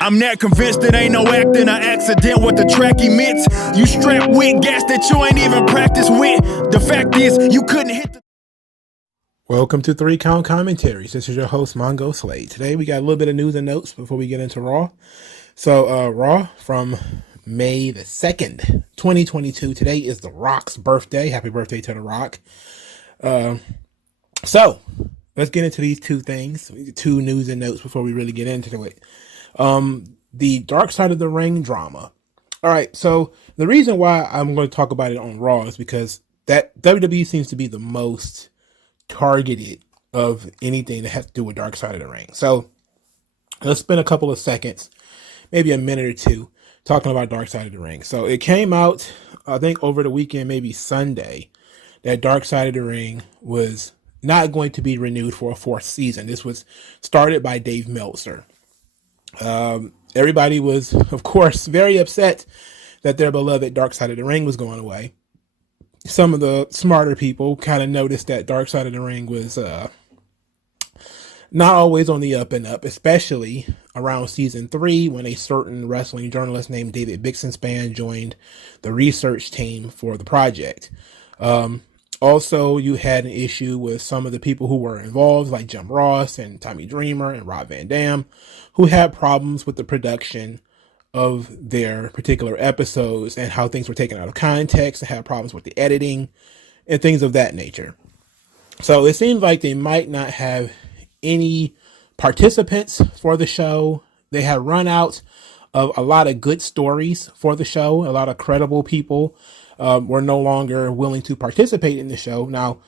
I'm not convinced it ain't no acting or accident what the track emits. You strapped with gas that you ain't even practiced with. The fact is, you couldn't hit the... Welcome to 3 Count Commentaries. This is your host, MagMongoSlade. Today we got a little bit of news and notes before we get into Raw. So, Raw from May the 2nd, 2022. Today is The Rock's birthday. Happy birthday to The Rock. So, let's get into these two things, two news and notes before we really get into it. The Dark Side of the Ring drama. All right, so the reason why I'm going to talk about it on Raw is because that WWE seems to be the most targeted of anything that has to do with Dark Side of the Ring. So let's spend a couple of seconds, maybe a minute or two, talking about Dark Side of the Ring. So it came out, I think over the weekend, maybe Sunday, that Dark Side of the Ring was not going to be renewed for a 4th season. This was started by Dave Meltzer. Everybody was, of course, very upset that their beloved Dark Side of the Ring was going away. Some of the smarter people kind of noticed that Dark Side of the Ring was not always on the up and up, especially around season 3 when a certain wrestling journalist named David Bixenspan joined the research team for the project. Also, you had an issue with some of the people who were involved, like Jim Ross and Tommy Dreamer and Rob Van Dam, who had problems with the production of their particular episodes and how things were taken out of context and had problems with the editing and things of that nature. So it seems like they might not have any participants for the show. They had run out of a lot of good stories for the show. A lot of credible people were no longer willing to participate in the show. Now,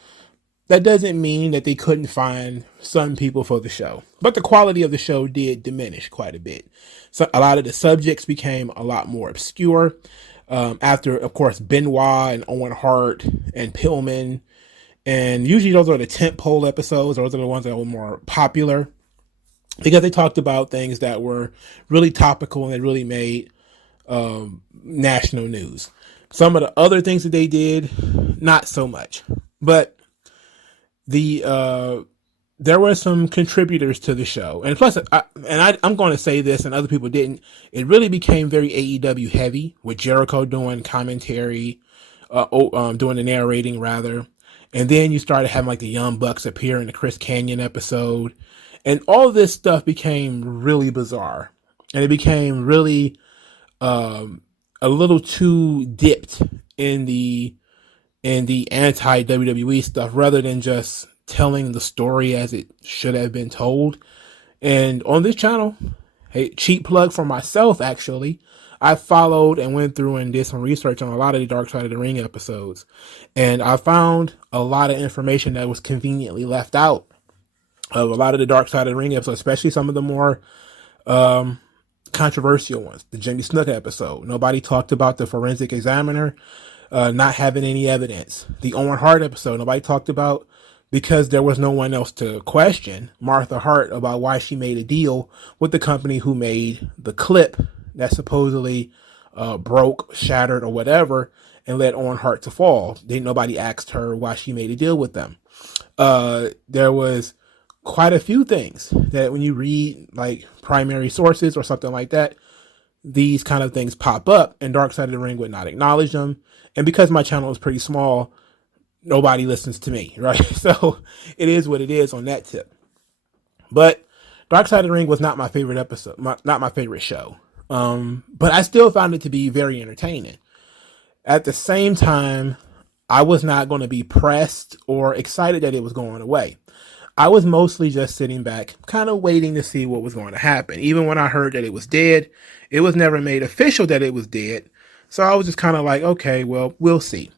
that doesn't mean that they couldn't find some people for the show, but the quality of the show did diminish quite a bit. So a lot of the subjects became a lot more obscure after, of course, Benoit and Owen Hart and Pillman. And usually those are the tentpole episodes. Those are the ones that were more popular because they talked about things that were really topical and that really made national news. Some of the other things that they did, not so much. But there were some contributors to the show. And plus, I'm going to say this, and other people didn't, it really became very AEW heavy, with Jericho doing commentary, doing the narrating, rather. And then you started having like the Young Bucks appear in the Chris Kanyon episode. And all this stuff became really bizarre. And it became really a little too dipped in the anti-WWE stuff rather than just telling the story as it should have been told. And on this channel, hey, cheap plug for myself, actually, I followed and went through and did some research on a lot of the Dark Side of the Ring episodes. And I found a lot of information that was conveniently left out of a lot of the Dark Side of the Ring episodes, especially some of the more controversial ones. The Jimmy Snuka episode. Nobody talked about the forensic examiner not having any evidence. The Owen Hart episode. Nobody talked about, because there was no one else to question, Martha Hart about why she made a deal with the company who made the clip that supposedly broke, shattered, or whatever, and led Owen Hart to fall. Nobody asked her why she made a deal with them. There was quite a few things that when you read like primary sources or something like that, these kind of things pop up, and Dark Side of the Ring would not acknowledge them. And because my channel is pretty small, nobody listens to me, right? So it is what it is on that tip. But Dark Side of the Ring was not my favorite episode, not my favorite show. But I still found it to be very entertaining. At the same time, I was not going to be pressed or excited that it was going away. I was mostly just sitting back, kind of waiting to see what was going to happen. Even when I heard that it was dead, it was never made official that it was dead. So I was just kind of like, okay, well, we'll see.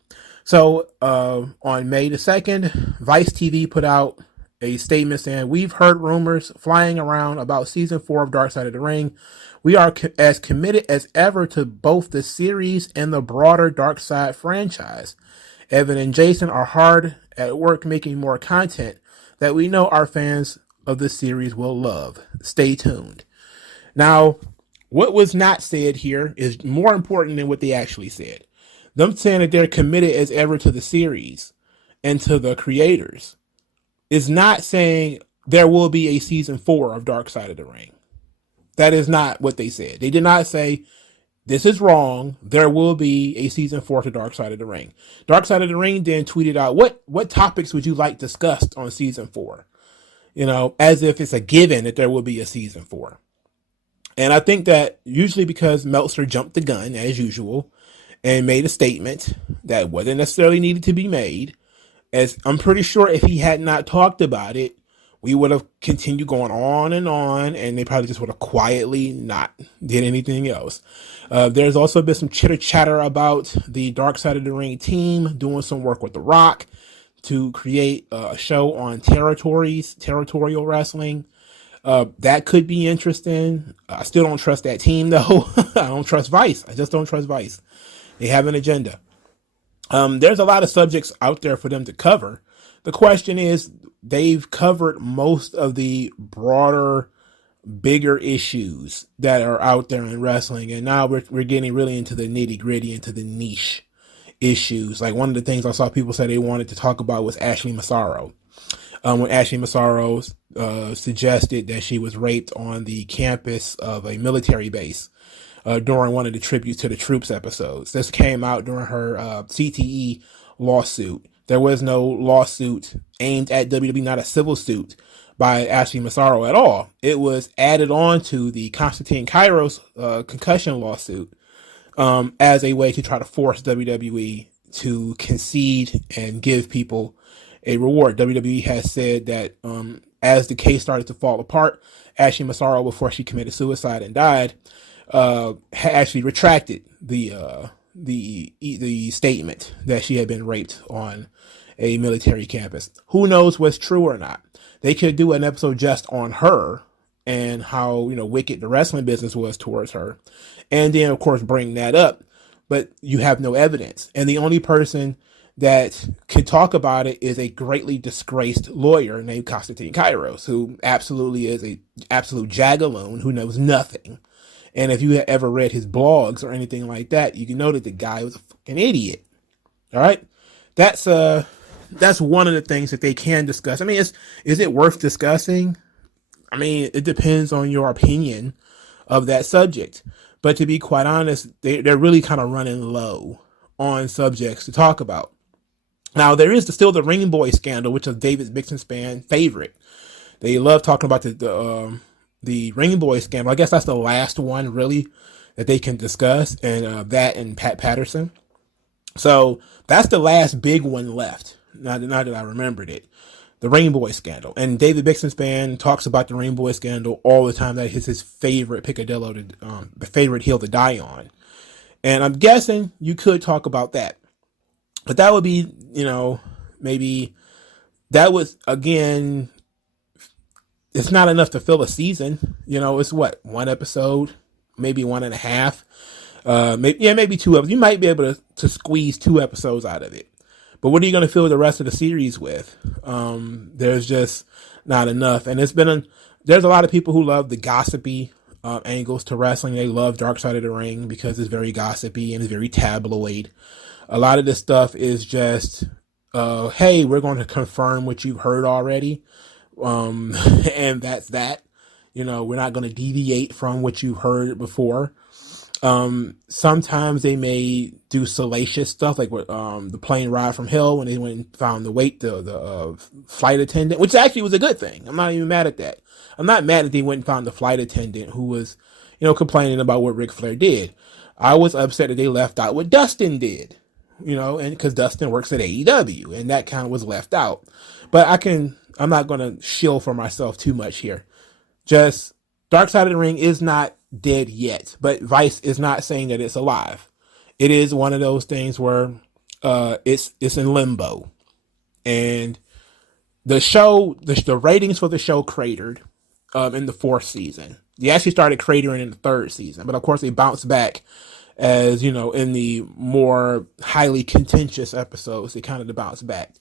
So on May the 2nd, Vice TV put out a statement saying, "We've heard rumors flying around about season 4 of Dark Side of the Ring. We are as committed as ever to both the series and the broader Dark Side franchise. Evan and Jason are hard at work making more content that we know our fans of the series will love. Stay tuned." Now, what was not said here is more important than what they actually said. Them saying that they're committed as ever to the series and to the creators is not saying there will be a season 4 of Dark Side of the Ring. That is not what they said. They did not say, this is wrong. There will be a season 4 to Dark Side of the Ring. Dark Side of the Ring then tweeted out, what topics would you like discussed on season 4? As if it's a given that there will be a season 4. And I think that usually because Meltzer jumped the gun, as usual, and made a statement that wasn't necessarily needed to be made, as I'm pretty sure if he had not talked about it, we would have continued going on, and they probably just would have quietly not did anything else. There's also been some chitter chatter about the Dark Side of the Ring team doing some work with The Rock to create a show on territorial wrestling. That could be interesting. I still don't trust that team, though. I don't trust Vice. I just don't trust Vice. They have an agenda. There's a lot of subjects out there for them to cover. The question is, they've covered most of the broader, bigger issues that are out there in wrestling. And now we're getting really into the nitty gritty, into the niche issues. Like one of the things I saw people say they wanted to talk about was Ashley Massaro. When Ashley Massaro suggested that she was raped on the campus of a military base during one of the Tribute to the Troops episodes. This came out during her CTE lawsuit. There was no lawsuit aimed at WWE, not a civil suit by Ashley Massaro at all. It was added on to the Konstantin Kairos concussion lawsuit as a way to try to force WWE to concede and give people a reward. WWE has said that as the case started to fall apart, Ashley Massaro, before she committed suicide and died, actually retracted the statement that she had been raped on a military campus. Who knows what's true or not? They could do an episode just on her and how, wicked the wrestling business was towards her. And then, of course, bring that up. But you have no evidence. And the only person that could talk about it is a greatly disgraced lawyer named Konstantin Kairos, who absolutely is a absolute jagaloon who knows nothing. And if you had ever read his blogs or anything like that, you can know that the guy was a fucking idiot. All right. That's one of the things that they can discuss. I mean, is it worth discussing? I mean, it depends on your opinion of that subject. But to be quite honest, they're really kind of running low on subjects to talk about. Now, there is still the Ring Boy scandal, which is David Bixenspan's favorite. They love talking about the Ring Boy scandal. I guess that's the last one, really, that they can discuss, and that and Pat Patterson. So that's the last big one left. Now that I remembered it, the Ring Boy scandal. And David Bixenspan talks about the Ring Boy scandal all the time. That is his favorite picadillo, the favorite hill to die on. And I'm guessing you could talk about that. But that would be, maybe that was, again, it's not enough to fill a season. It's what, one episode, maybe 1.5. Maybe 2 episodes. You might be able to squeeze 2 episodes out of it. But what are you going to fill the rest of the series with? There's just not enough. And there's a lot of people who love the gossipy angles to wrestling. They love Dark Side of the Ring because it's very gossipy and it's very tabloid. A lot of this stuff is just, hey, we're going to confirm what you've heard already. And that's that. We're not going to deviate from what you've heard before. Sometimes they may do salacious stuff, like with the plane ride from hell when they went and found the flight attendant, which actually was a good thing. I'm not even mad at that. I'm not mad that they went and found the flight attendant who was, complaining about what Ric Flair did. I was upset that they left out what Dustin did, and because Dustin works at AEW, and that kind of was left out. But I'm not going to shill for myself too much here. Just Dark Side of the Ring is not dead yet, but Vice is not saying that it's alive. It is one of those things where it's in limbo, and the show, the ratings for the show cratered in the 4th season. They actually started cratering in the 3rd season, but of course they bounced back as in the more highly contentious episodes. They kind of bounced back,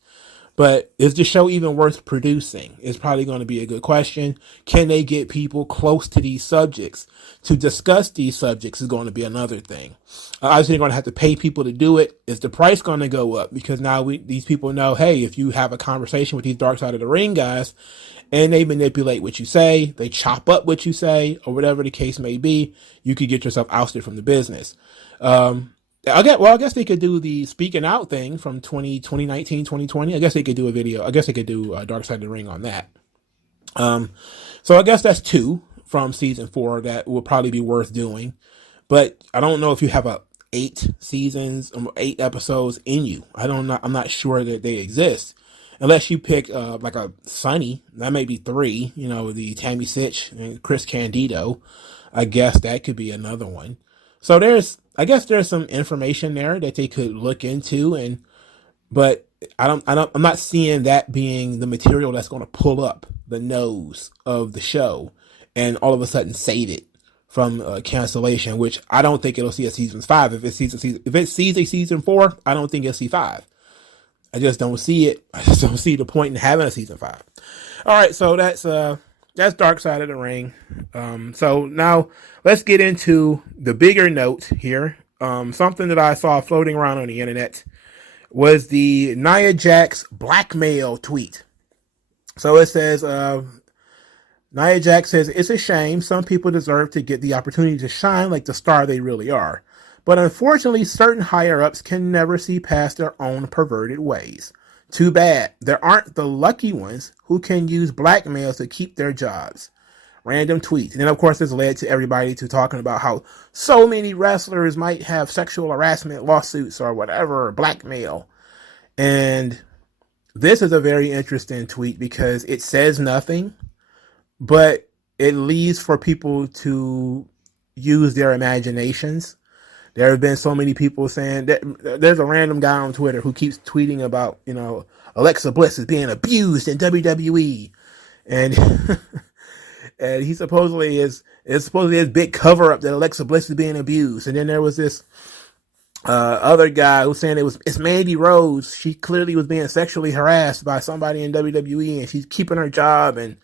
But is the show even worth producing? Is probably going to be a good question. Can they get people close to these subjects to discuss these subjects? Is going to be another thing. Obviously, they're going to have to pay people to do it. Is the price going to go up? Because now these people know, hey, if you have a conversation with these Dark Side of the Ring guys, and they manipulate what you say, they chop up what you say, or whatever the case may be, you could get yourself ousted from the business. I guess they could do the speaking out thing from 2019, 2020. I guess they could do a video. I guess they could do Dark Side of the Ring on that. So I guess that's 2 from season 4 that will probably be worth doing. But I don't know if you have 8 seasons, 8 episodes in you. I'm not sure that they exist. Unless you pick like a Sunny, that may be 3, the Tammy Sitch and Chris Candido. I guess that could be another one. So I guess there's some information there that they could look into, but I'm not seeing that being the material that's going to pull up the nose of the show and all of a sudden save it from cancellation, which I don't think it'll see a season 5. If it sees a season 4, I don't think it'll see 5. I just don't see it. I just don't see the point in having a season 5. All right, so that's Dark Side of the Ring. So now let's get into the bigger note here. Something that I saw floating around on the internet was the Nia Jax blackmail tweet. So it says, Nia Jax says, it's a shame. Some people deserve to get the opportunity to shine like the star they really are. But unfortunately, certain higher-ups can never see past their own perverted ways. Too bad. There aren't the lucky ones who can use blackmail to keep their jobs. Random tweets. And then, of course, this led to everybody to talking about how so many wrestlers might have sexual harassment lawsuits or whatever, or blackmail. And this is a very interesting tweet because it says nothing, but it leaves for people to use their imaginations. There have been so many people saying that there's a random guy on Twitter who keeps tweeting about, Alexa Bliss is being abused in WWE. And and he supposedly is big cover up that Alexa Bliss is being abused. And then there was this other guy who's saying it's Mandy Rose. She clearly was being sexually harassed by somebody in WWE and she's keeping her job. And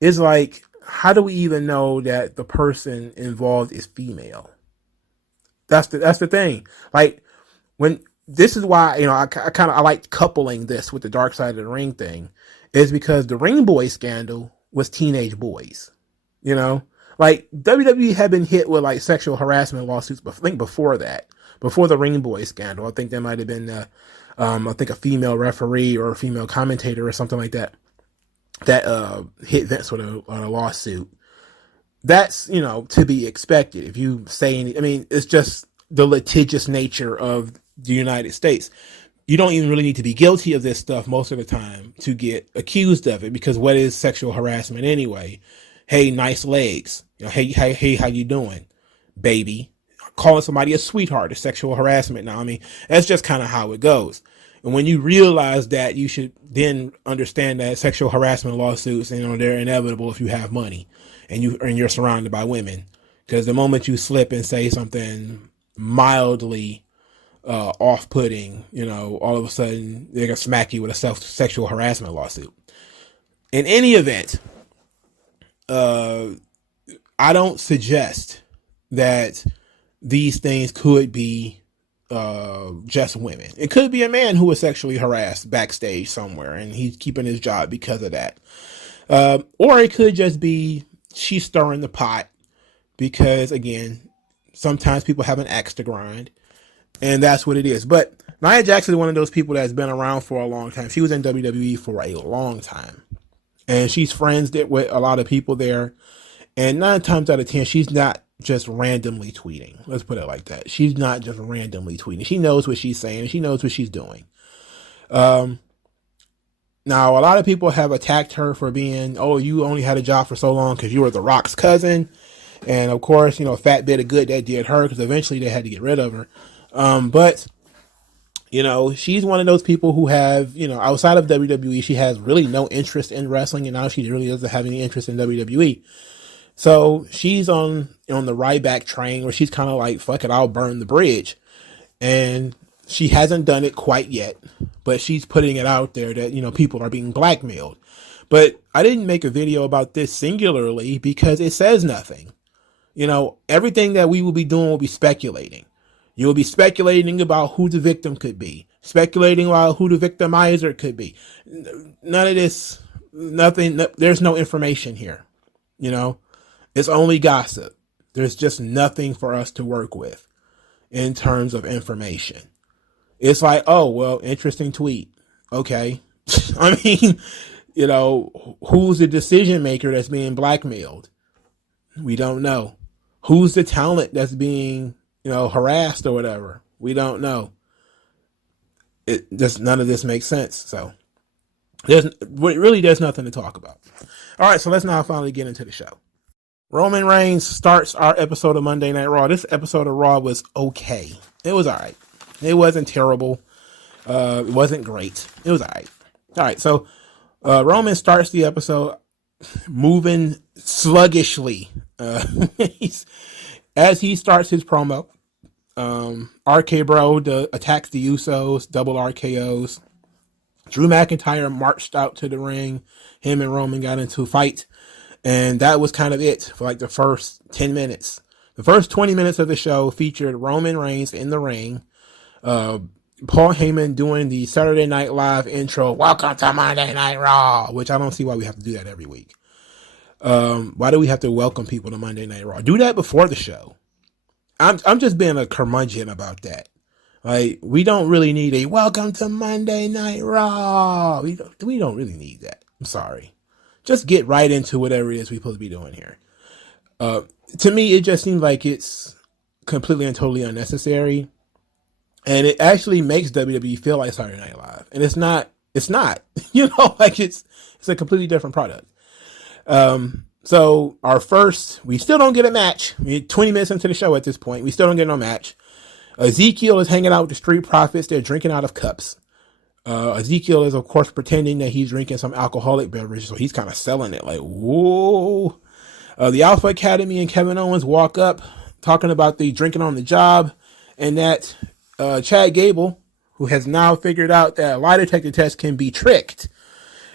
it's like, how do we even know that the person involved is female? That's the thing. Like, when this is why, I like coupling this with the Dark Side of the Ring thing, is because the Ring Boy scandal was teenage boys. Like WWE had been hit with like sexual harassment lawsuits, but I think before that, before the Ring Boy scandal, I think there might have been I think a female referee or a female commentator or something like that hit Vince with a lawsuit. That's, to be expected. If you say it's just the litigious nature of the United States. You don't even really need to be guilty of this stuff most of the time to get accused of it, because what is sexual harassment anyway? Hey, nice legs. Hey, how you doing, baby? Calling somebody a sweetheart is sexual harassment. Now, that's just kind of how it goes. And when you realize that, you should then understand that sexual harassment lawsuits, they're inevitable if you have money and you're surrounded by women. Because the moment you slip and say something mildly off-putting, all of a sudden they're gonna smack you with a sexual harassment lawsuit. In any event, I don't suggest that these things could be just women. It could be a man who was sexually harassed backstage somewhere and he's keeping his job because of that. Or it could just be she's stirring the pot because, again, sometimes people have an axe to grind. And that's what it is. But Nia Jax is one of those people that's been around for a long time. She was in WWE for a long time. And she's friends with a lot of people there. And 9 times out of 10, she's not just randomly tweeting. Let's put it like that. She's not just randomly tweeting. She knows what she's saying. She knows what she's doing. Now, a lot of people have attacked her for being, you only had a job for so long because you were The Rock's cousin. And, of course, a fat bit of good that did her because eventually they had to get rid of her. But she's one of those people who have, outside of WWE, she has really no interest in wrestling, and now she really doesn't have any interest in WWE. So she's on the Ryback train where she's kind of like, fuck it, I'll burn the bridge. And She hasn't done it quite yet, but she's putting it out there that, people are being blackmailed. But I didn't make a video about this singularly because it says nothing. Everything that we will be doing will be speculating. You will be speculating about who the victim could be, speculating about who the victimizer could be. None of this, nothing, there's no information here. It's only gossip. There's just nothing for us to work with in terms of information. It's like, oh, well, interesting tweet. Okay. I mean, who's the decision maker that's being blackmailed? We don't know. Who's the talent that's being, harassed or whatever? We don't know. None of this makes sense. So there's nothing to talk about. All right. So let's now finally get into the show. Roman Reigns starts our episode of Monday Night Raw. This episode of Raw was okay. It was all right. It wasn't terrible. It wasn't great. It was all right. All right. So Roman starts the episode moving sluggishly. As he starts his promo, RK Bro attacks the Usos, double RKOs. Drew McIntyre marched out to the ring. Him and Roman got into a fight. And that was kind of it for like the first 10 minutes. The first 20 minutes of the show featured Roman Reigns in the ring. Paul Heyman doing the Saturday Night Live intro, "Welcome to Monday Night Raw," which I don't see why we have to do that every week. Why do we have to welcome people to Monday Night Raw? Do that before the show. I'm just being a curmudgeon about that. Like, we don't really need a "Welcome to Monday Night Raw." We don't really need that. I'm sorry. Just get right into whatever it is we're supposed to be doing here. To me, it just seems like it's completely and totally unnecessary. And it actually makes WWE feel like Saturday Night Live. And it's not, like it's a completely different product. So we still don't get a match. We're 20 minutes into the show at this point. We still don't get no match. Ezekiel is hanging out with the Street Profits. They're drinking out of cups. Ezekiel is, of course, pretending that he's drinking some alcoholic beverage, so he's kind of selling it like, whoa. The Alpha Academy and Kevin Owens walk up, talking about the drinking on the job, and that Chad Gable, who has now figured out that a lie detector test can be tricked,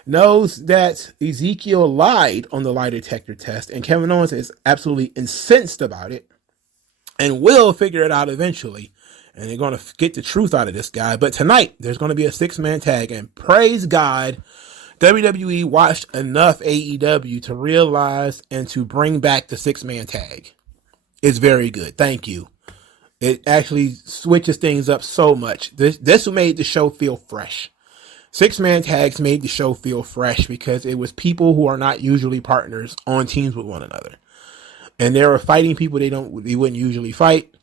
knows that Ezekiel lied on the lie detector test, and Kevin Owens is absolutely incensed about it, and will figure it out eventually. And they're going to get the truth out of this guy. But tonight, there's going to be a 6-man tag. And praise God, WWE watched enough AEW to realize and to bring back the 6-man tag. It's very good. Thank you. It actually switches things up so much. This made the show feel fresh. 6-man tags made the show feel fresh because it was people who are not usually partners on teams with one another. And they were fighting people they wouldn't usually fight.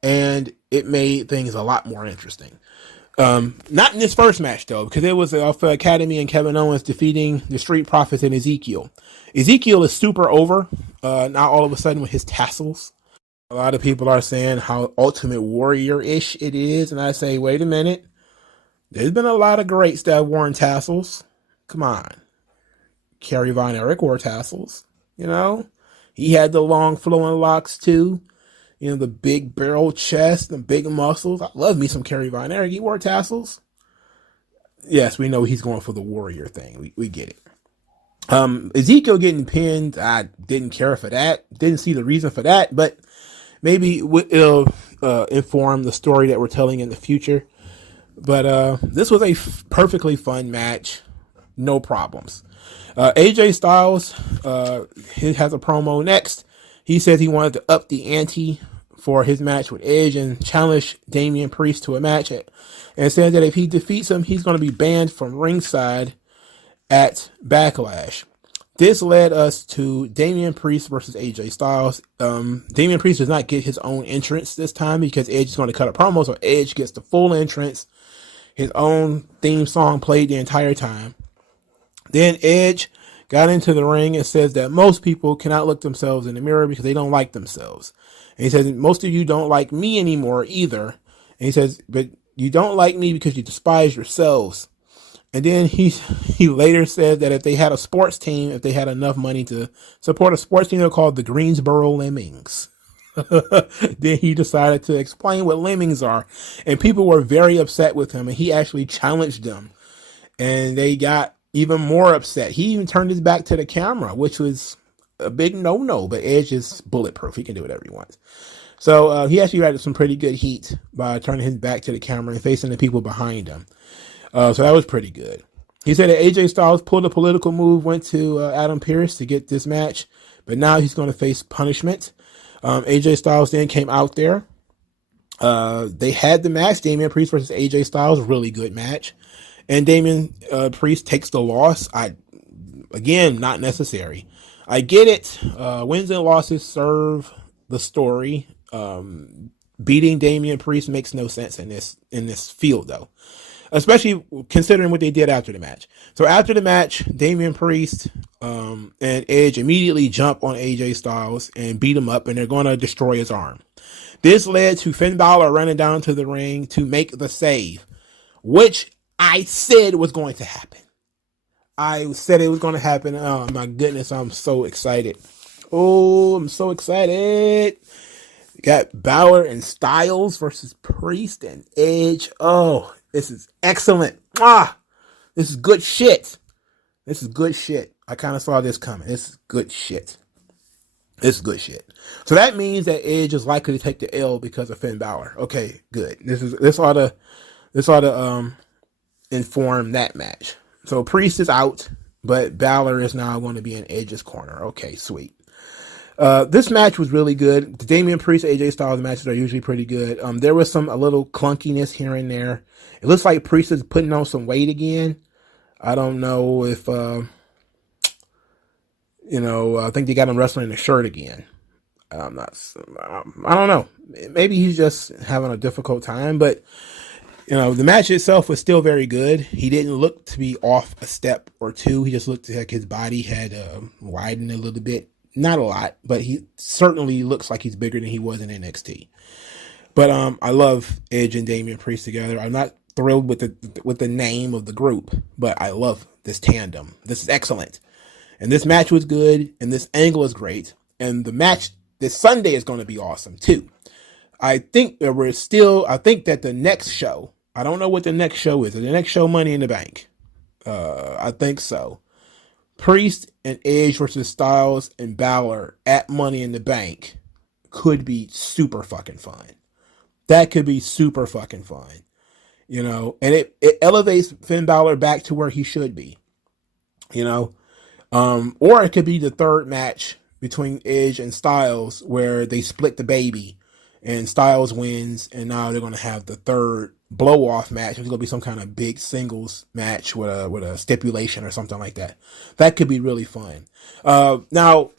And it made things a lot more interesting. Not in this first match, though, because it was the Alpha Academy and Kevin Owens defeating the Street Profits and Ezekiel. Ezekiel is super over, now all of a sudden with his tassels. A lot of people are saying how Ultimate Warrior-ish it is, and I say, wait a minute. There's been a lot of greats that have worn tassels. Come on. Kerry Von Erich wore tassels, He had the long flowing locks, too. The big barrel chest, the big muscles. I love me some Kerry Von Erich. He wore tassels. Yes, we know he's going for the warrior thing. We get it. Ezekiel getting pinned, I didn't care for that. Didn't see the reason for that, but maybe it'll inform the story that we're telling in the future. But this was a perfectly fun match. No problems. AJ Styles he has a promo next. He says he wanted to up the ante for his match with Edge and challenge Damien Priest to a match, and said that if he defeats him, he's going to be banned from ringside at Backlash. This led us to Damien Priest versus AJ Styles. Damien Priest does not get his own entrance this time because Edge is going to cut a promo, so Edge gets the full entrance. His own theme song played the entire time. Then Edge got into the ring and says that most people cannot look themselves in the mirror because they don't like themselves. And he says, most of you don't like me anymore either. And he says, but you don't like me because you despise yourselves. And then he later said that if they had a sports team, if they had enough money to support a sports team, they're called the Greensboro Lemmings. Then he decided to explain what lemmings are, and people were very upset with him, and he actually challenged them, and they got even more upset. He even turned his back to the camera, which was a big no-no, but Edge is bulletproof. He can do whatever he wants. So he actually had some pretty good heat by turning his back to the camera and facing the people behind him. So that was pretty good. He said that AJ Styles pulled a political move, went to Adam Pearce to get this match, but now he's going to face punishment. AJ Styles then came out there. They had the match, Damien Priest versus AJ Styles, really good match. And Damien Priest takes the loss. Again, not necessary. I get it. Wins and losses serve the story. Beating Damien Priest makes no sense in this field, though, especially considering what they did after the match. So after the match, Damien Priest and Edge immediately jump on AJ Styles and beat him up, and they're going to destroy his arm. This led to Finn Balor running down to the ring to make the save, which I said was going to happen. I said it was going to happen. Oh, my goodness, I'm so excited. Oh, I'm so excited. We got Balor and Styles versus Priest and Edge. Oh, this is excellent. This is good shit. This is good shit. I kind of saw this coming. This is good shit. This is good shit. So that means that Edge is likely to take the L because of Finn Balor. Okay, good. This ought to inform that match. So Priest is out, but Balor is now going to be in Edge's corner. Okay, sweet. This match was really good. The Damien Priest AJ Styles matches are usually pretty good. There was a little clunkiness here and there. It looks like Priest is putting on some weight again. I don't know if I think they got him wrestling in a shirt again. I don't know. Maybe he's just having a difficult time, but the match itself was still very good. He didn't look to be off a step or two. He just looked like his body had widened a little bit. Not a lot, but he certainly looks like he's bigger than he was in NXT. But I love Edge and Damien Priest together. I'm not thrilled with the name of the group, but I love this tandem. This is excellent. And this match was good, and this angle is great. And the match this Sunday is going to be awesome too. I think that the next show, I don't know what the next show is. The next show, Money in the Bank. I think so. Priest and Edge versus Styles and Balor at Money in the Bank could be super fucking fun. That could be super fucking fun. And it elevates Finn Balor back to where he should be. Or it could be the third match between Edge and Styles where they split the baby and Styles wins, and now they're going to have the third blow-off match. It's going to be some kind of big singles match with a stipulation or something like that. That could be really fun. Now,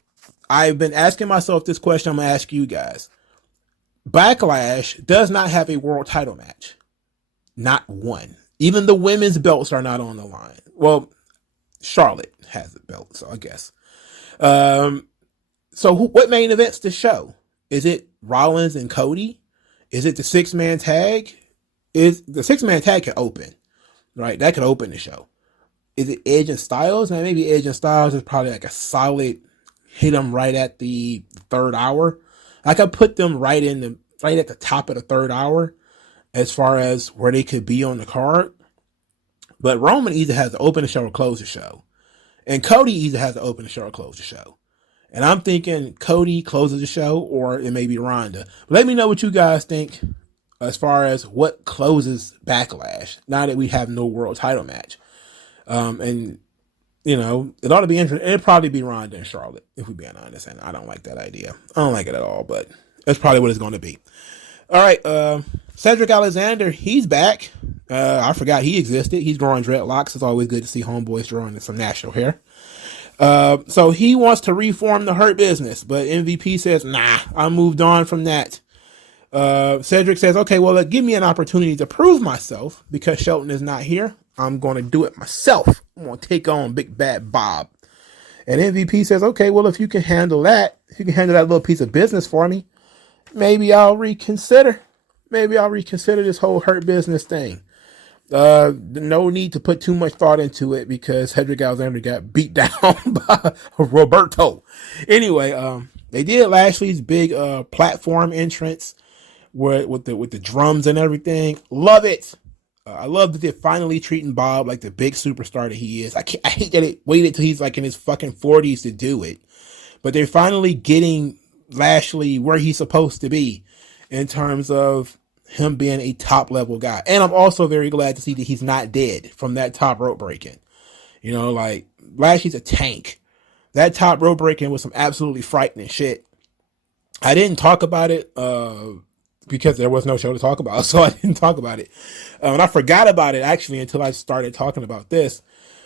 I've been asking myself this question. I'm going to ask you guys. Backlash does not have a world title match. Not one. Even the women's belts are not on the line. Well, Charlotte has a belt, so I guess. So what main events the show? Is it Rollins and Cody? Is it the 6-man tag? Is the 6-man tag can open, right? That could open the show. Is it Edge and Styles? Now maybe Edge and Styles is probably like a solid hit them right at the third hour. I could put them right at the top of the third hour as far as where they could be on the card. But Roman either has to open the show or close the show. And Cody either has to open the show or close the show. And I'm thinking Cody closes the show, or it may be Ronda. But let me know what you guys think as far as what closes Backlash now that we have no world title match. And it ought to be interesting. It'd probably be Ronda and Charlotte, if we're being honest. And I don't like that idea. I don't like it at all, but that's probably what it's going to be. All right. Cedric Alexander, he's back. I forgot he existed. He's growing dreadlocks. It's always good to see homeboys growing some natural hair. So he wants to reform the Hurt Business, but MVP says, nah, I moved on from that. Cedric says, okay, well, give me an opportunity to prove myself because Shelton is not here. I'm going to do it myself. I'm going to take on Big Bad Bob. And MVP says, okay, well, if you can handle that, little piece of business for me, maybe I'll reconsider this whole Hurt Business thing. No need to put too much thought into it because Cedric Alexander got beat down by Roberto. Anyway, they did Lashley's big platform entrance with the drums and everything. Love it. I love that they're finally treating Bob like the big superstar that he is. I hate that it waited till he's like in his fucking 40s to do it, but they're finally getting Lashley where he's supposed to be in terms of him being a top level guy. And I'm also very glad to see that he's not dead from that top rope breaking. You know, like Lashley's a tank. That top rope breaking was some absolutely frightening shit. I didn't talk about it because there was no show to talk about, so I didn't talk about it. And I forgot about it actually until I started talking about this.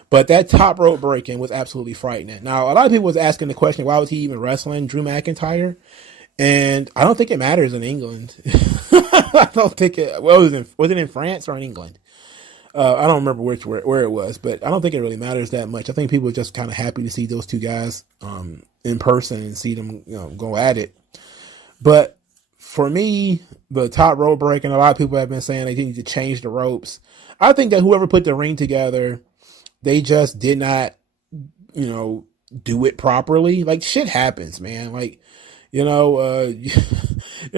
But that top rope breaking was absolutely frightening. Now, a lot of people was asking the question, why was he even wrestling Drew McIntyre? And I don't think it matters in England. I don't think it, well, was it in France or in England? I don't remember where it was, but I don't think it really matters that much. I think people are just kind of happy to see those two guys in person and see them, go at it. But for me, the top rope break, and a lot of people have been saying they need to change the ropes. I think that whoever put the ring together, they just did not, do it properly. Like, shit happens, man. Like, there's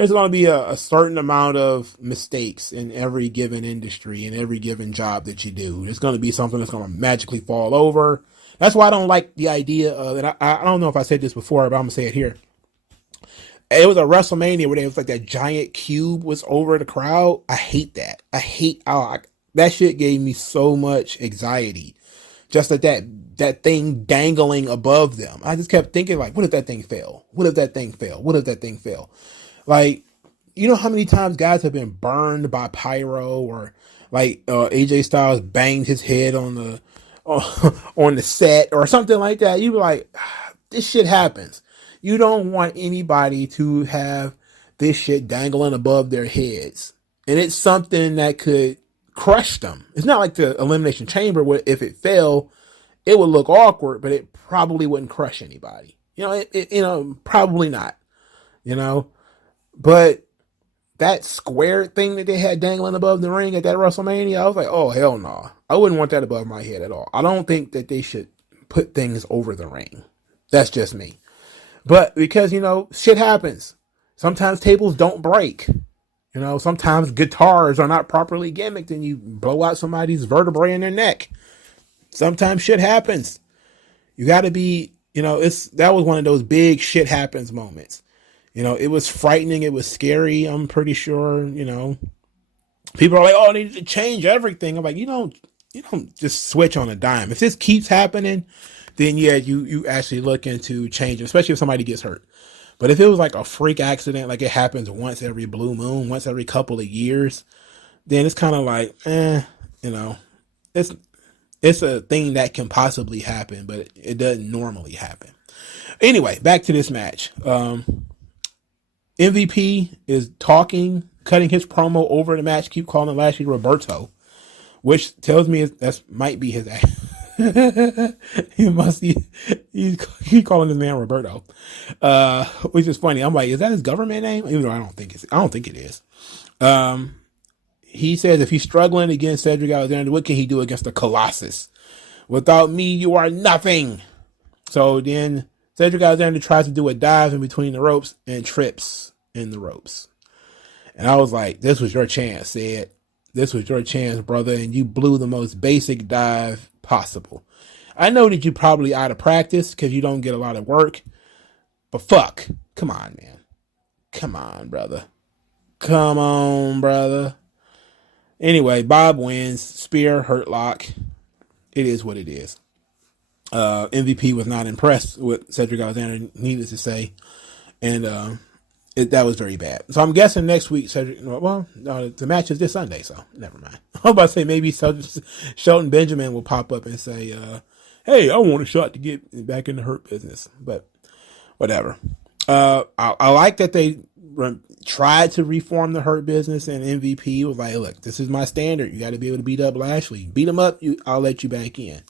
going to be a certain amount of mistakes in every given industry and every given job that you do. There's going to be something that's going to magically fall over. That's why I don't like the idea of, and I don't know if I said this before, but I'm going to say it here. It was a WrestleMania where there was like that giant cube was over the crowd. I hate that. That shit gave me so much anxiety. Just that thing dangling above them. I just kept thinking, like, what if that thing fell? What if that thing fell? What if that thing fell? Like, you know how many times guys have been burned by pyro, or like AJ Styles banged his head on the set or something like that. You be like, this shit happens. You don't want anybody to have this shit dangling above their heads. And it's something that could crush them. It's not like the Elimination Chamber where if it fell, it would look awkward, but it probably wouldn't crush anybody. Probably not. But that square thing that they had dangling above the ring at that WrestleMania, I was like, oh, hell no. I wouldn't want that above my head at all. I don't think that they should put things over the ring. That's just me. But because, shit happens. Sometimes tables don't break. Sometimes guitars are not properly gimmicked and you blow out somebody's vertebrae in their neck. Sometimes shit happens. You got to be, that was one of those big shit happens moments. It was frightening. It was scary. I'm pretty sure, people are like, oh, they need to change everything. I'm like, you don't just switch on a dime. If this keeps happening, then yeah, you actually look into changing, especially if somebody gets hurt. But if it was like a freak accident, like it happens once every blue moon, once every couple of years, then it's kind of like, it's a thing that can possibly happen, but it doesn't normally happen. Anyway, back to this match. MVP is cutting his promo over the match, keep calling Lashley Roberto, which tells me that might be his he's calling this man Roberto, which is funny. I'm like, is that his government name? Even though I don't think it is. He says if he's struggling against Cedric Alexander, what can he do against the Colossus? Without me, you are nothing. So then Cedric Alexander tries to do a dive in between the ropes and trips in the ropes. And I was like, this was your chance, Sid. This was your chance, brother, and you blew the most basic dive possible. I know that you probably out of practice because you don't get a lot of work, but fuck. Come on, man. Come on, brother. Come on, brother. Anyway, Bob wins. Spear, hurt lock. It is what it is. MVP was not impressed with Cedric Alexander, needless to say. And that was very bad. So I'm guessing next week, the match is this Sunday, so never mind. I was about to say maybe Shelton Benjamin will pop up and say, hey, I want a shot to get back in the Hurt business. But whatever. I like that they tried to reform the Hurt business, and MVP was like, look, this is my standard. You got to be able to beat up Lashley. Beat him up, I'll let you back in.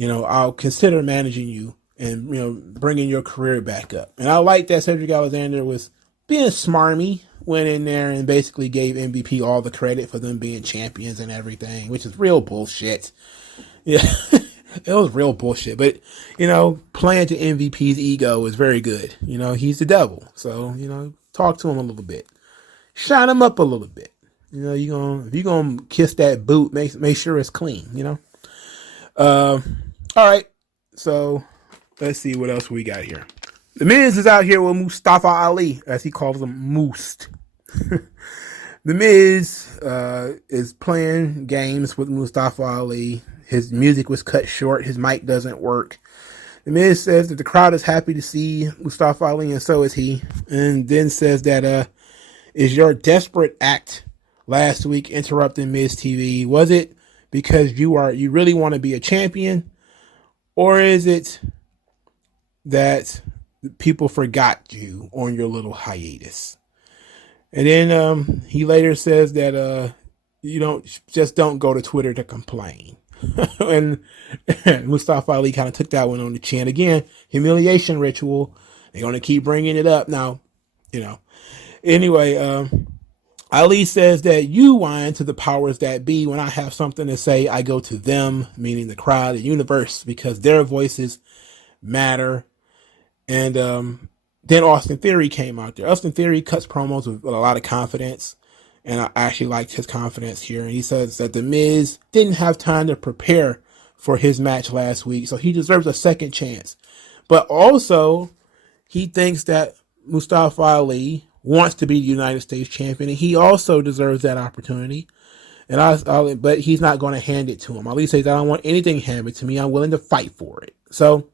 I'll consider managing you and, bringing your career back up. And I like that Cedric Alexander was being smarmy, went in there and basically gave MVP all the credit for them being champions and everything, which is real bullshit. Yeah, it was real bullshit. But, playing to MVP's ego is very good. He's the devil. So, talk to him a little bit. Shine him up a little bit. If you're gonna kiss that boot, make sure it's clean, all right. So let's see what else we got here. The Miz is out here with Mustafa Ali, as he calls him, Moose. The Miz is playing games with Mustafa Ali. His music was cut short. His mic doesn't work. The Miz says that the crowd is happy to see Mustafa Ali, and so is he. And then says that is your desperate act last week interrupting Miz TV? Was it because you really want to be a champion, or is it that people forgot you on your little hiatus? And then he later says that you don't go to Twitter to complain. And Mustafa Ali kind of took that one on the chin. Again, humiliation ritual. They're going to keep bringing it up now. Anyway, Ali says that you whine to the powers that be. When I have something to say, I go to them, meaning the crowd, the universe, because their voices matter. And then Austin Theory came out there. Austin Theory cuts promos with a lot of confidence, and I actually liked his confidence here. And he says that The Miz didn't have time to prepare for his match last week, so he deserves a second chance. But also, he thinks that Mustafa Ali wants to be the United States champion, and he also deserves that opportunity. And but he's not going to hand it to him. Ali says, I don't want anything handed to me. I'm willing to fight for it. So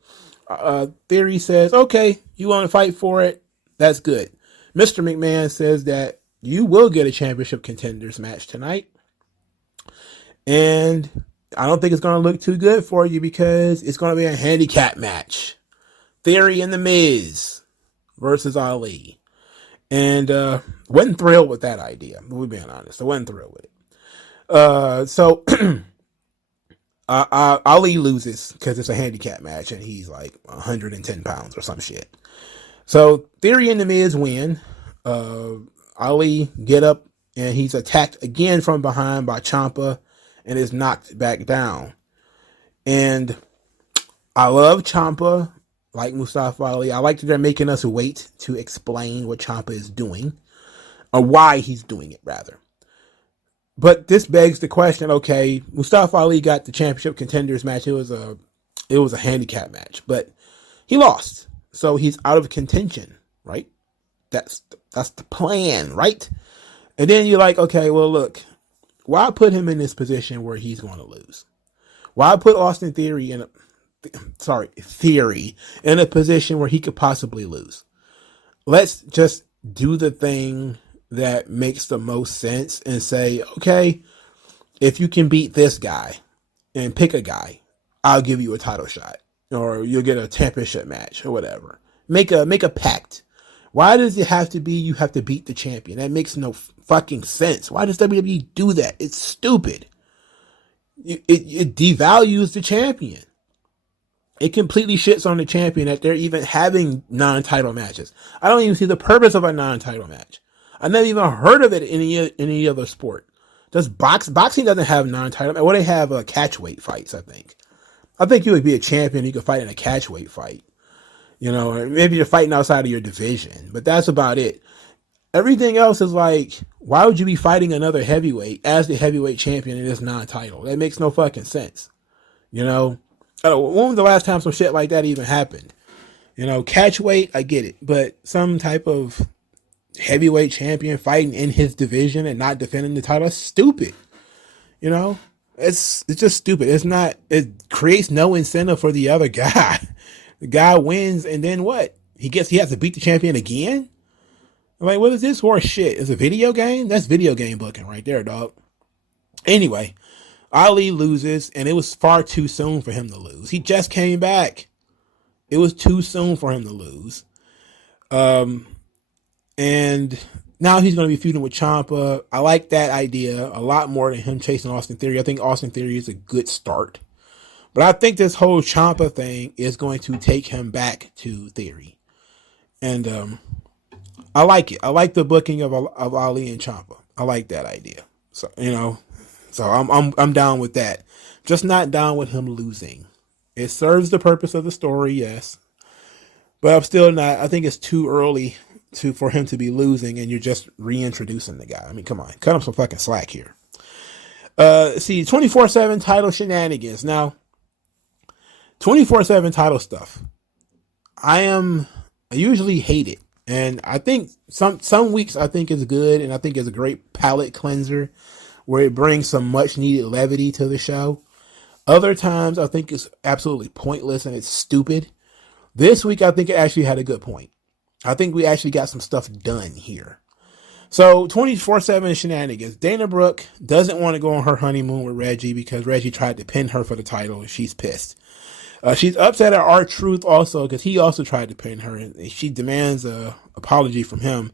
Theory says, okay, you want to fight for it? That's good. Mr. McMahon says that you will get a championship contenders match tonight. And I don't think it's going to look too good for you because it's going to be a handicap match. Theory and The Miz versus Ali. And wasn't thrilled with that idea. We're being honest. I wasn't thrilled with it. So Ali loses because it's a handicap match and he's like 110 pounds or some shit. So Theory and The Miz win. Ali get up and he's attacked again from behind by Ciampa and is knocked back down. And I love Ciampa. Like Mustafa Ali, I like that they're making us wait to explain what Ciampa is doing, or why he's doing it, rather. But this begs the question: okay, Mustafa Ali got the championship contenders match. It was a handicap match, but he lost, so he's out of contention, right? That's the plan, right? And then you're like, okay, well, look, why put him in this position where he's going to lose? Why put Austin Theory in a position where he could possibly lose? Let's just do the thing that makes the most sense and say, okay, if you can beat this guy and pick a guy, I'll give you a title shot or you'll get a championship match or whatever. Make a pact. Why does it have to be you have to beat the champion? That makes no fucking sense. Why does WWE do that? It's stupid. It devalues the champion. It completely shits on the champion that they're even having non-title matches. I don't even see the purpose of a non-title match. I never even heard of it in any other sport. Boxing doesn't have non-title. Well, they have catchweight fights, I think. I think you would be a champion. You could fight in a catchweight fight. Or maybe you're fighting outside of your division, but that's about it. Everything else is like, why would you be fighting another heavyweight as the heavyweight champion in this non-title? That makes no fucking sense. When was the last time some shit like that even happened? Catchweight, I get it, but some type of heavyweight champion fighting in his division and not defending the title, that's stupid. It's just stupid. It creates no incentive for the other guy. The guy wins, and then what? He has to beat the champion again? Like, what is this horse shit? It's a video game? That's video game booking right there, dog. Anyway, Ali loses, and it was far too soon for him to lose. He just came back. It was too soon for him to lose. And now he's going to be feuding with Ciampa. I like that idea a lot more than him chasing Austin Theory. I think Austin Theory is a good start. But I think this whole Ciampa thing is going to take him back to Theory. And I like it. I like the booking of Ali and Ciampa. I like that idea. So so I'm down with that. Just not down with him losing. It serves the purpose of the story, yes, but I'm still not. I think it's too early for him to be losing, and you're just reintroducing the guy. I mean, come on, cut him some fucking slack here. See, 24/7 title shenanigans. Now, 24/7 title stuff. I usually hate it. And I think some weeks I think is good, and I think it's a great palate cleanser where it brings some much needed levity to the show. Other times I think it's absolutely pointless and it's stupid. This week I think it actually had a good point. I think we actually got some stuff done here. So 24/7 shenanigans. Dana Brooke doesn't want to go on her honeymoon with Reggie because Reggie tried to pin her for the title and she's pissed. She's upset at R-Truth also because he also tried to pin her, and she demands an apology from him.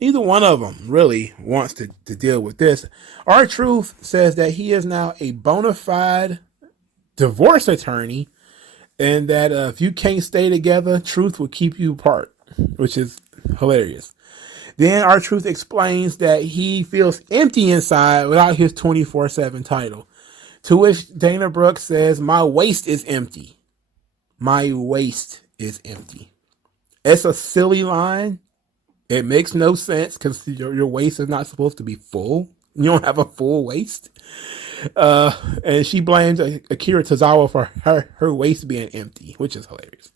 Neither one of them really wants to deal with this. R-Truth says that he is now a bona fide divorce attorney, and that if you can't stay together, Truth will keep you apart, which is hilarious. Then R-Truth explains that he feels empty inside without his 24/7 title, to which Dana Brooke says, "My waist is empty. My waist is empty." It's a silly line. It makes no sense because your waist is not supposed to be full. You don't have a full waist. And she blames Akira Tozawa for her waist being empty, which is hilarious.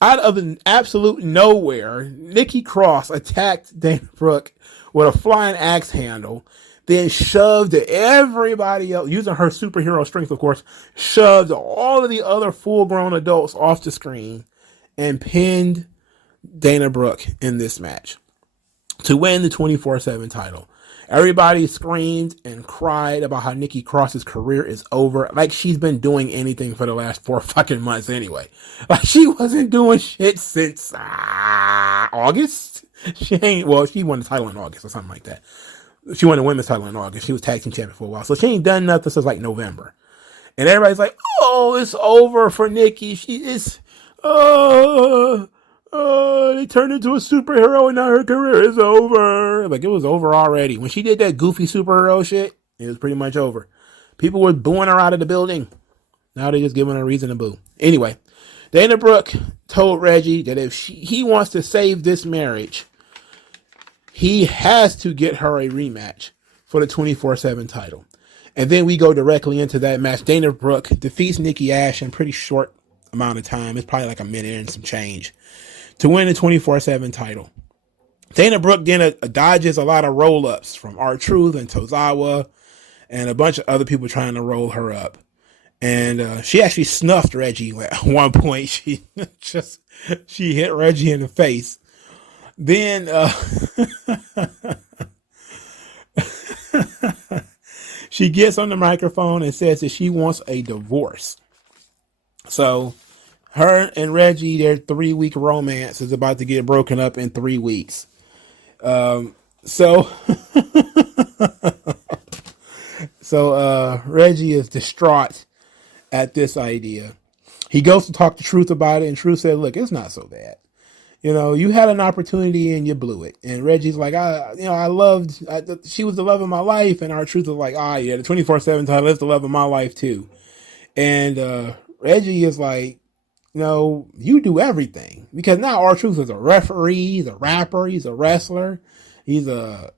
Out of the absolute nowhere, Nikki Cross attacked Dana Brooke with a flying axe handle, then shoved everybody else, using her superhero strength, of course, shoved all of the other full-grown adults off the screen and pinned Dana Brooke in this match to win the 24/7 title. Everybody screamed and cried about how Nikki Cross's career is over, like she's been doing anything for the last 4 fucking months anyway. Like she wasn't doing shit since August. She won the title in August or something like that. She won the women's title in August. She was tag team champion for a while. So she ain't done nothing since like November. And everybody's like, oh, it's over for Nikki. She is, they turned into a superhero and now her career is over. Like it was over already. When she did that goofy superhero shit, it was pretty much over. People were booing her out of the building. Now they're just giving her a reason to boo. Anyway, Dana Brooke told Reggie that if he wants to save this marriage, he has to get her a rematch for the 24/7 title. And then we go directly into that match. Dana Brooke defeats Nikki Ash in a pretty short amount of time. It's probably like a minute and some change to win the 24/7 title. Dana Brooke then dodges a lot of roll-ups from R-Truth and Tozawa and a bunch of other people trying to roll her up. And she actually snuffed Reggie at one point. She hit Reggie in the face. Then she gets on the microphone and says that she wants a divorce. So her and Reggie, their 3-week romance is about to get broken up in 3 weeks. So Reggie is distraught at this idea. He goes to talk to Truth about it, and Truth said, look, it's not so bad. You had an opportunity and you blew it. And Reggie's like, she was the love of my life. And R-Truth was like, the 24/7 title is the love of my life too. And Reggie is like, you do everything. Because now R-Truth is a referee, he's a rapper, he's a wrestler, he's a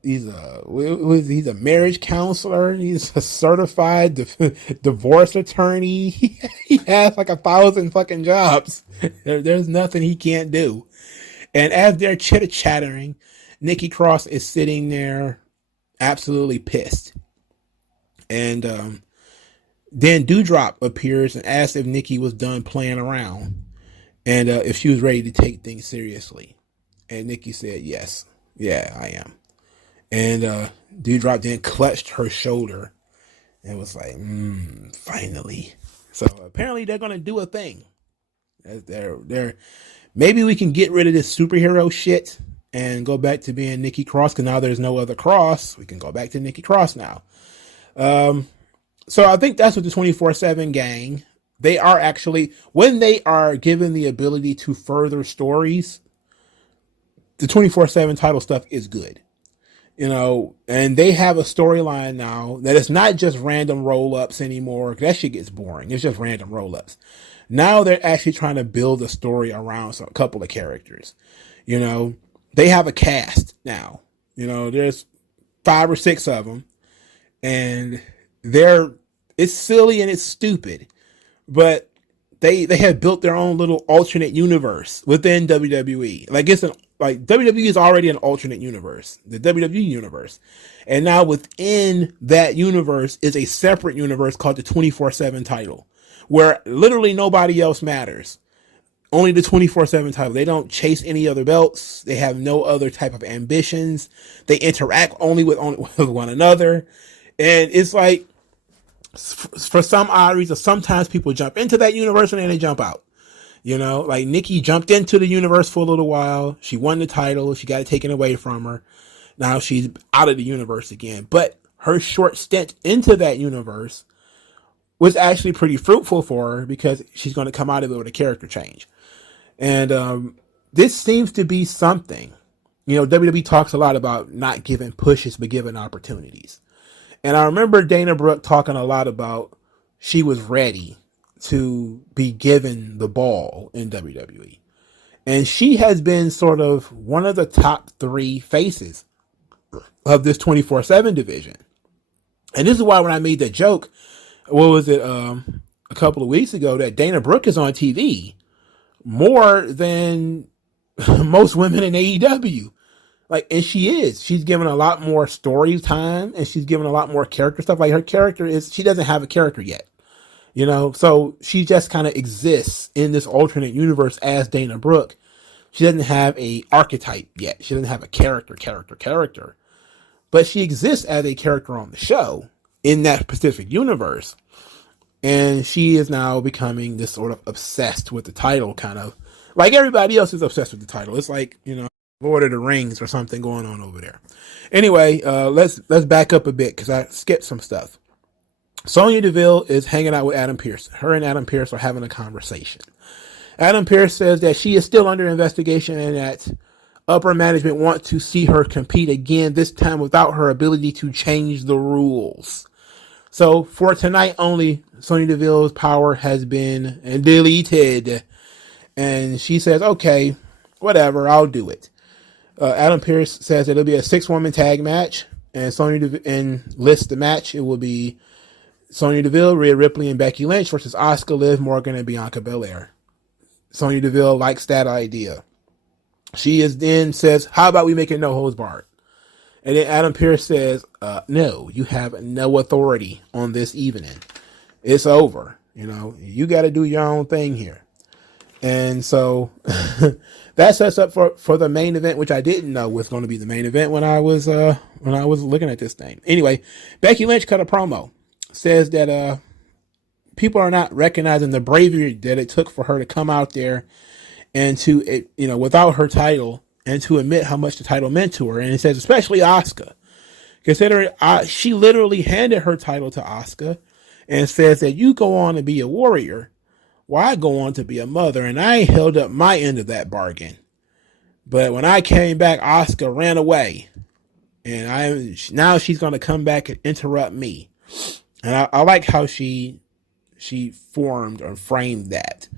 marriage counselor, he's a certified divorce attorney. He has like 1,000 fucking jobs. There's nothing he can't do. And as they're chitter-chattering, Nikki Cross is sitting there absolutely pissed. And then Dewdrop appears and asks if Nikki was done playing around and if she was ready to take things seriously. And Nikki said, yes. Yeah, I am. And Dewdrop then clutched her shoulder and was like, finally. So apparently they're going to do a thing. They're maybe we can get rid of this superhero shit and go back to being Nikki Cross, because now there's no other Cross. We can go back to Nikki Cross now. So I think that's what the 24/7 gang, they are actually, when they are given the ability to further stories, the 24/7 title stuff is good. And they have a storyline now that it's not just random roll-ups anymore. That shit gets boring. It's just random roll-ups. Now they're actually trying to build a story around a couple of characters. They have a cast now. There's 5 or 6 of them, and it's silly and it's stupid, but they have built their own little alternate universe within WWE. WWE is already an alternate universe, the WWE universe. And now within that universe is a separate universe called the 24/7 title, where literally nobody else matters. Only the 24/7 title. They don't chase any other belts. They have no other type of ambitions. They interact only with one another. And it's like, for some odd reason, sometimes people jump into that universe and then they jump out. Like Nikki jumped into the universe for a little while. She won the title. She got it taken away from her. Now she's out of the universe again. But her short stint into that universe was actually pretty fruitful for her, because she's going to come out of it with a character change. And this seems to be something. WWE talks a lot about not giving pushes, but giving opportunities. And I remember Dana Brooke talking a lot about she was ready to be given the ball in WWE. And she has been sort of one of the top 3 faces of this 24/7 division. And this is why when I made that joke, what was it, a couple of weeks ago, that Dana Brooke is on TV more than most women in AEW. And she's given a lot more story time, and she's given a lot more character stuff. Like, her character she doesn't have a character yet, so she just kind of exists in this alternate universe as Dana Brooke. She doesn't have a archetype yet. She doesn't have a character, but she exists as a character on the show in that specific universe. And she is now becoming this sort of obsessed with the title, kind of like everybody else is obsessed with the title. It's like, Lord of the Rings or something going on over there. Anyway, let's back up a bit, because I skipped some stuff. Sonya Deville is hanging out with Adam Pearce. Her and Adam Pearce are having a conversation. Adam Pearce says that she is still under investigation and that upper management want to see her compete again, this time without her ability to change the rules. So for tonight only, Sonya Deville's power has been deleted. And she says, okay, whatever, I'll do it. Adam Pearce says it'll be a 6-woman tag match, and lists the match. It will be Sonya Deville, Rhea Ripley, and Becky Lynch versus Asuka, Liv Morgan, and Bianca Belair. Sonya Deville likes that idea. She then says, how about we make it no holds barred? And then Adam Pearce says, no, you have no authority on this evening. It's over. You got to do your own thing here. And so that sets up for the main event, which I didn't know was going to be the main event when I was looking at this thing. Anyway, Becky Lynch cut a promo, says that people are not recognizing the bravery that it took for her to come out there and to, without her title, and to admit how much the title meant to her. And it says especially Asuka, considering she literally handed her title to Asuka and says that you go on to be a warrior, well, I go on to be a mother, and I ain't held up my end of that bargain. But when I came back, Asuka ran away, and now she's going to come back and interrupt me. And I like how she formed or framed that.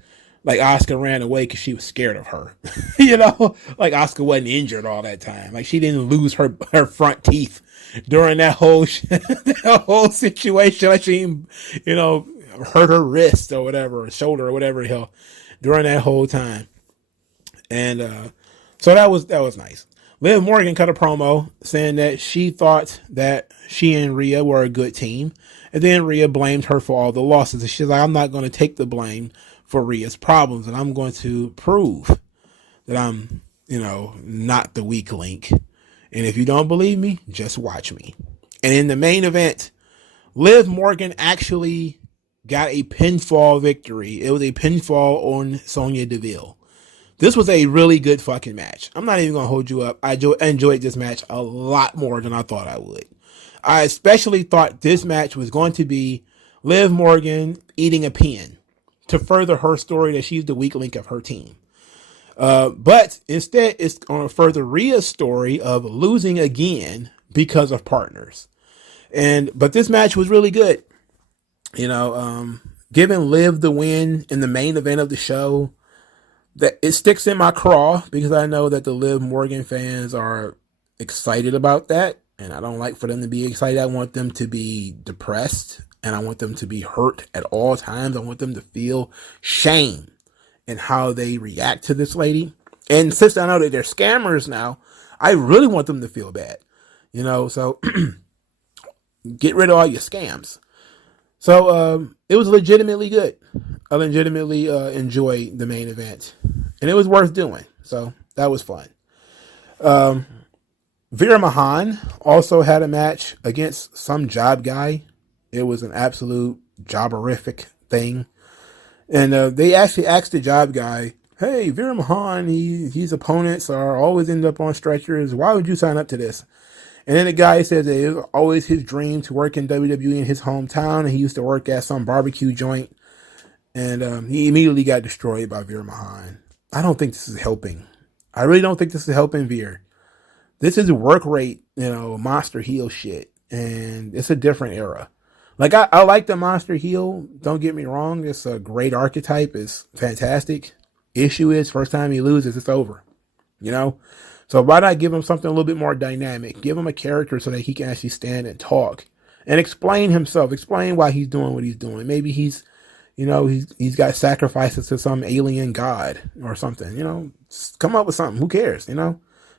Like, Asuka ran away because she was scared of her. Like Asuka wasn't injured all that time. Like, she didn't lose her front teeth during that whole that whole situation. Like, she, hurt her wrist or whatever, or shoulder or whatever the hell during that whole time. And so that was nice. Liv Morgan cut a promo saying that she thought that she and Rhea were a good team, and then Rhea blamed her for all the losses. And she's like, I'm not going to take the blame for Rhea's problems, and I'm going to prove that I'm, not the weak link. And if you don't believe me, just watch me. And in the main event, Liv Morgan actually got a pinfall victory. It was a pinfall on Sonya Deville. This was a really good fucking match. I'm not even going to hold you up. I enjoyed this match a lot more than I thought I would. I especially thought this match was going to be Liv Morgan eating a pin to further her story that she's the weak link of her team. But instead, it's on a further Rhea story of losing again because of partners. But this match was really good. Giving Liv the win in the main event of the show, that it sticks in my craw because I know that the Liv Morgan fans are excited about that, and I don't like for them to be excited. I want them to be depressed, and I want them to be hurt at all times. I want them to feel shame in how they react to this lady. And since I know that they're scammers now, I really want them to feel bad. So get rid of all your scams. So it was legitimately good. I legitimately enjoyed the main event, and it was worth doing. So that was fun. Veer Mahan also had a match against some job guy. It was an absolute jobberific thing. And they actually asked the job guy, hey, Veer Mahan, his opponents are always end up on stretchers. Why would you sign up to this? And then the guy says that it was always his dream to work in WWE in his hometown. And he used to work at some barbecue joint. And he immediately got destroyed by Veer Mahan. I don't think this is helping. I really don't think this is helping Veer. This is work rate, monster heel shit. And it's a different era. Like, I like the monster heel. Don't get me wrong. It's a great archetype. It's fantastic. Issue is, first time he loses, it's over. So why not give him something a little bit more dynamic? Give him a character so that he can actually stand and talk and explain himself. Explain why he's doing what he's doing. Maybe he's got sacrifices to some alien god or something. Come up with something. Who cares?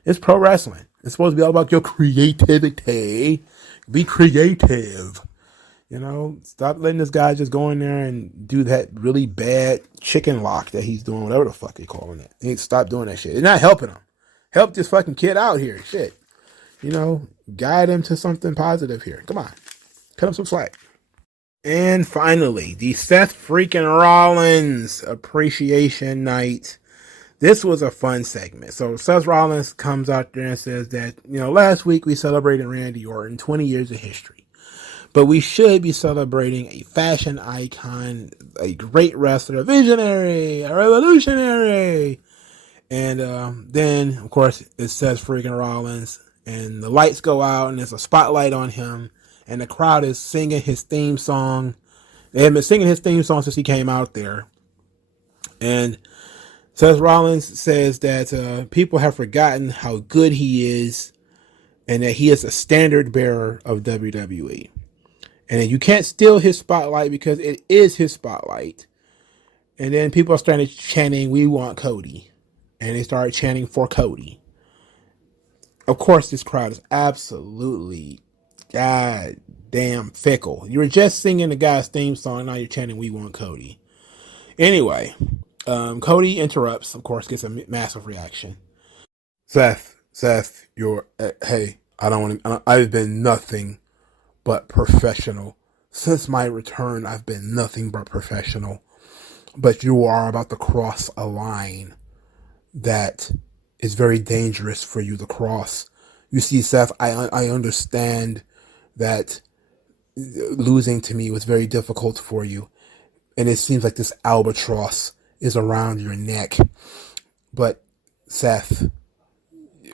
It's pro wrestling. It's supposed to be all about your creativity. Be creative. Stop letting this guy just go in there and do that really bad chicken lock that he's doing, whatever the fuck they calling it. He needs to stop doing that shit. It's not helping him. Help this fucking kid out here. Shit. Guide him to something positive here. Come on. Cut him some slack. And finally, the Seth freaking Rollins Appreciation Night. This was a fun segment. So Seth Rollins comes out there and says that, last week we celebrated Randy Orton, 20 years of history. But we should be celebrating a fashion icon, a great wrestler, a visionary, a revolutionary. And then, of course, it says freaking Rollins. And the lights go out and there's a spotlight on him. And the crowd is singing his theme song. They have been singing his theme song since he came out there. And Seth Rollins says that people have forgotten how good he is and that he is a standard bearer of WWE. And then you can't steal his spotlight because it is his spotlight. And then people are starting chanting, we want Cody. And they started chanting for Cody. Of course, this crowd is absolutely goddamn fickle. You were just singing the guy's theme song, now you're chanting, we want Cody. Anyway, Cody interrupts, of course, gets a massive reaction. Seth, you're, hey, I've been nothing but professional. Since my return, I've been nothing but professional. But you are about to cross a line that is very dangerous for you to cross. You see, Seth, I understand that losing to me was very difficult for you. And it seems like this albatross is around your neck. But Seth,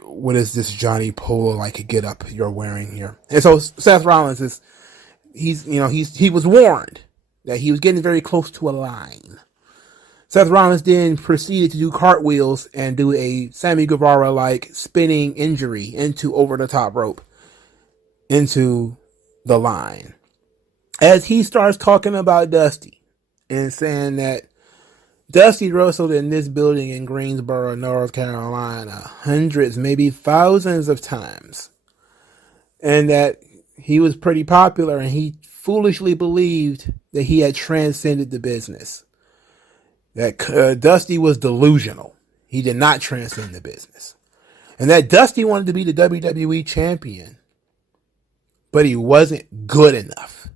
what is this Johnny Polo like get up you're wearing here? And so Seth Rollins he was warned that he was getting very close to a line. Seth Rollins then proceeded to do cartwheels and do a Sammy Guevara-like spinning injury into over the top rope into the line. As he starts talking about Dusty and saying that Dusty wrestled in this building in Greensboro, North Carolina, hundreds, maybe thousands of times. And that he was pretty popular and he foolishly believed that he had transcended the business. That Dusty was delusional. He did not transcend the business. And that Dusty wanted to be the WWE champion, but he wasn't good enough.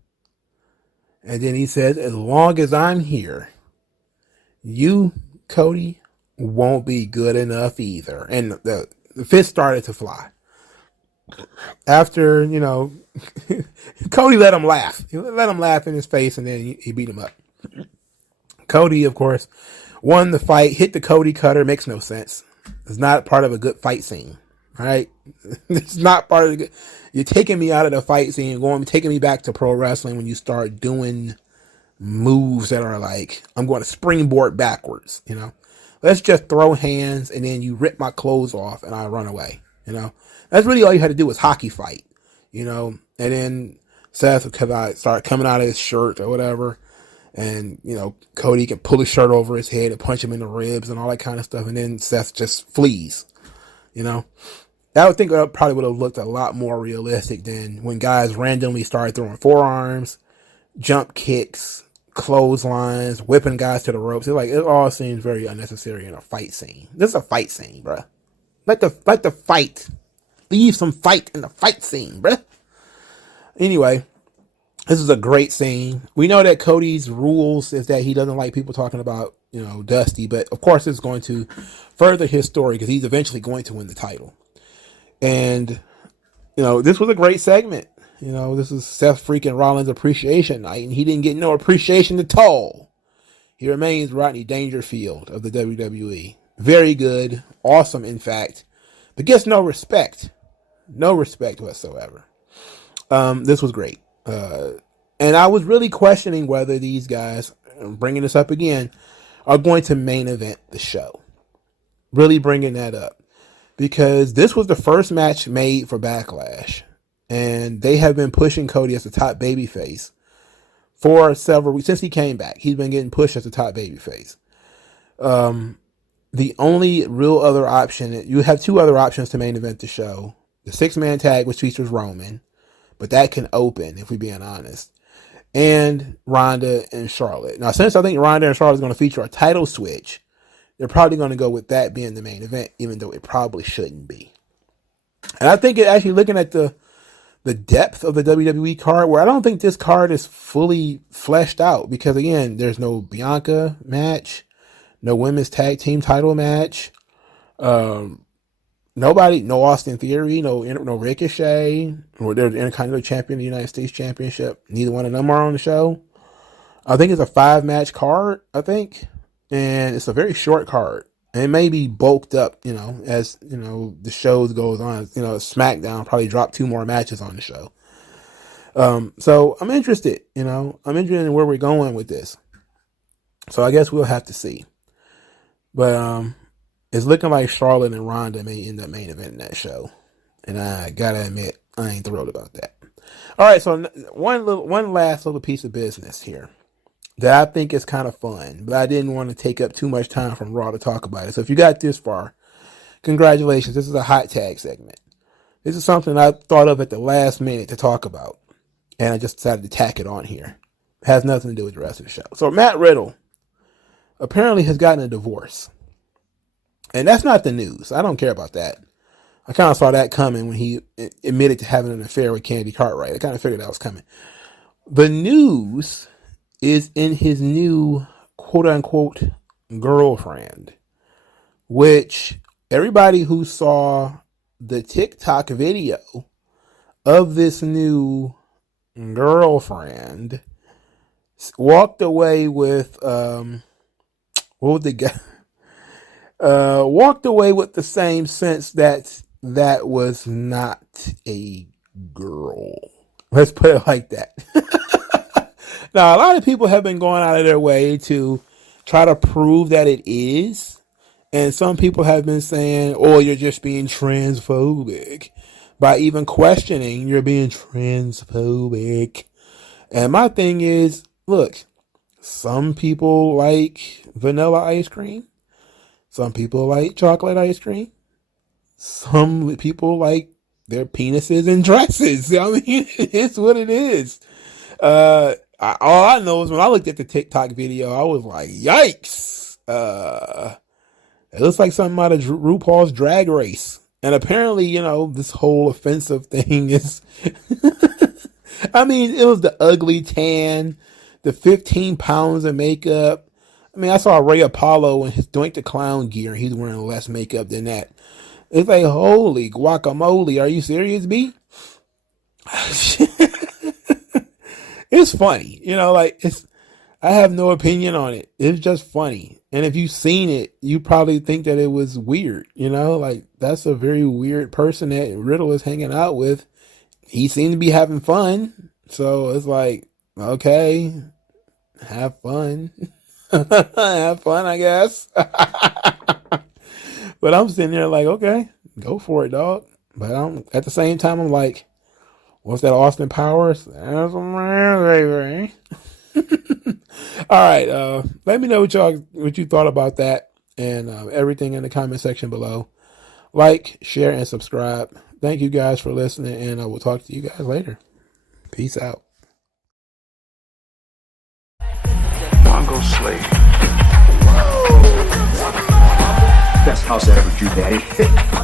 And then he says, as long as I'm here, you, Cody, won't be good enough either. And the fist started to fly. After, Cody let him laugh. He let him laugh in his face, and then he beat him up. Cody, of course, won the fight, hit the Cody cutter, makes no sense. It's not part of a good fight scene. All right. It's not part of the good. You're taking me out of the fight scene and taking me back to pro wrestling when you start doing moves that are like, I'm going to springboard backwards, you know. Let's just throw hands and then you rip my clothes off and I run away, you know. That's really all you had to do was hockey fight, you know. And then Seth would start coming out of his shirt or whatever. And, you know, Cody can pull his shirt over his head and punch him in the ribs and all that kind of stuff. And then Seth just flees, you know. I would think that probably would have looked a lot more realistic than when guys randomly started throwing forearms, jump kicks, clotheslines, whipping guys to the ropes. It all seems very unnecessary in a fight scene. This is a fight scene, bruh. Let the fight. Leave some fight in the fight scene, bruh. Anyway, this is a great scene. We know that Cody's rules is that he doesn't like people talking about, you know, Dusty, but of course it's going to further his story because he's eventually going to win the title. And, you know, this was a great segment. You know, this is Seth freaking Rollins appreciation night, and he didn't get no appreciation at all. He remains Rodney Dangerfield of the WWE. Very good. Awesome, in fact. But gets no respect. No respect whatsoever. This was great. And I was really questioning whether these guys, bringing this up again, are going to main event the show. Really bringing that up. Because this was the first match made for Backlash. And they have been pushing Cody as the top babyface for several weeks. Since he came back, he's been getting pushed as the top babyface. The only real other option, you have two other options to main event the show. The 6-man tag, which features Roman, but that can open, if we're being honest. And Ronda and Charlotte. Now, since I think Ronda and Charlotte is going to feature a title switch, they're probably going to go with that being the main event, even though it probably shouldn't be. And I think actually looking at the depth of the WWE card, where I don't think this card is fully fleshed out, because again, there's no Bianca match, no women's tag team title match, nobody, no Austin Theory, no Ricochet, or there's the Intercontinental Champion of the United States Championship. Neither one of them are on the show. I think it's a 5-match card, I think, and it's a very short card. And it may be bulked up, you know, as, you know, the shows goes on. You know, SmackDown probably dropped 2 more matches on the show. So I'm interested, you know. I'm interested in where we're going with this. So I guess we'll have to see. But it's looking like Charlotte and Ronda may end up main eventing that show. And I gotta admit, I ain't thrilled about that. All right, so one last little piece of business here that I think is kind of fun, but I didn't want to take up too much time from Raw to talk about it. So if you got this far, congratulations. This is a hot tag segment. This is something I thought of at the last minute to talk about, and I just decided to tack it on here. It has nothing to do with the rest of the show. So Matt Riddle apparently has gotten a divorce, and that's not the news. I don't care about that. I kind of saw that coming when he admitted to having an affair with Candy Cartwright. I kind of figured that was coming. The news is in his new quote-unquote girlfriend, which everybody who saw the TikTok video of this new girlfriend walked away with walked away with the same sense that that was not a girl. Let's put it like that. Now, a lot of people have been going out of their way to try to prove that it is. And some people have been saying, oh, you're just being transphobic. By even questioning, you're being transphobic. And my thing is, look, some people like vanilla ice cream. Some people like chocolate ice cream. Some people like their penises in dresses. I mean, it's what it is. All I know is when I looked at the TikTok video, I was like, yikes. It looks like something out of RuPaul's Drag Race. And apparently, you know, this whole offensive thing is... I mean, it was the ugly tan, the 15 pounds of makeup. I mean, I saw Ray Apollo in his Doink the Clown gear. He's wearing less makeup than that. It's like, holy guacamole. Are you serious, B? It's funny. You know, like, I have no opinion on it. It's just funny. And if you've seen it, you probably think that it was weird, like that's a very weird person that Riddle is hanging out with. He seemed to be having fun. So it's like, okay, have fun. Have fun, I guess. But I'm sitting there like, okay, go for it, dog. But at the same time, I'm like, what's that Austin Powers? All right, let me know what you thought about that and everything in the comment section below. Like, share, and subscribe. Thank you guys for listening, and I will talk to you guys later. Peace out. MagMongoSlade. Best house I ever drew, Daddy.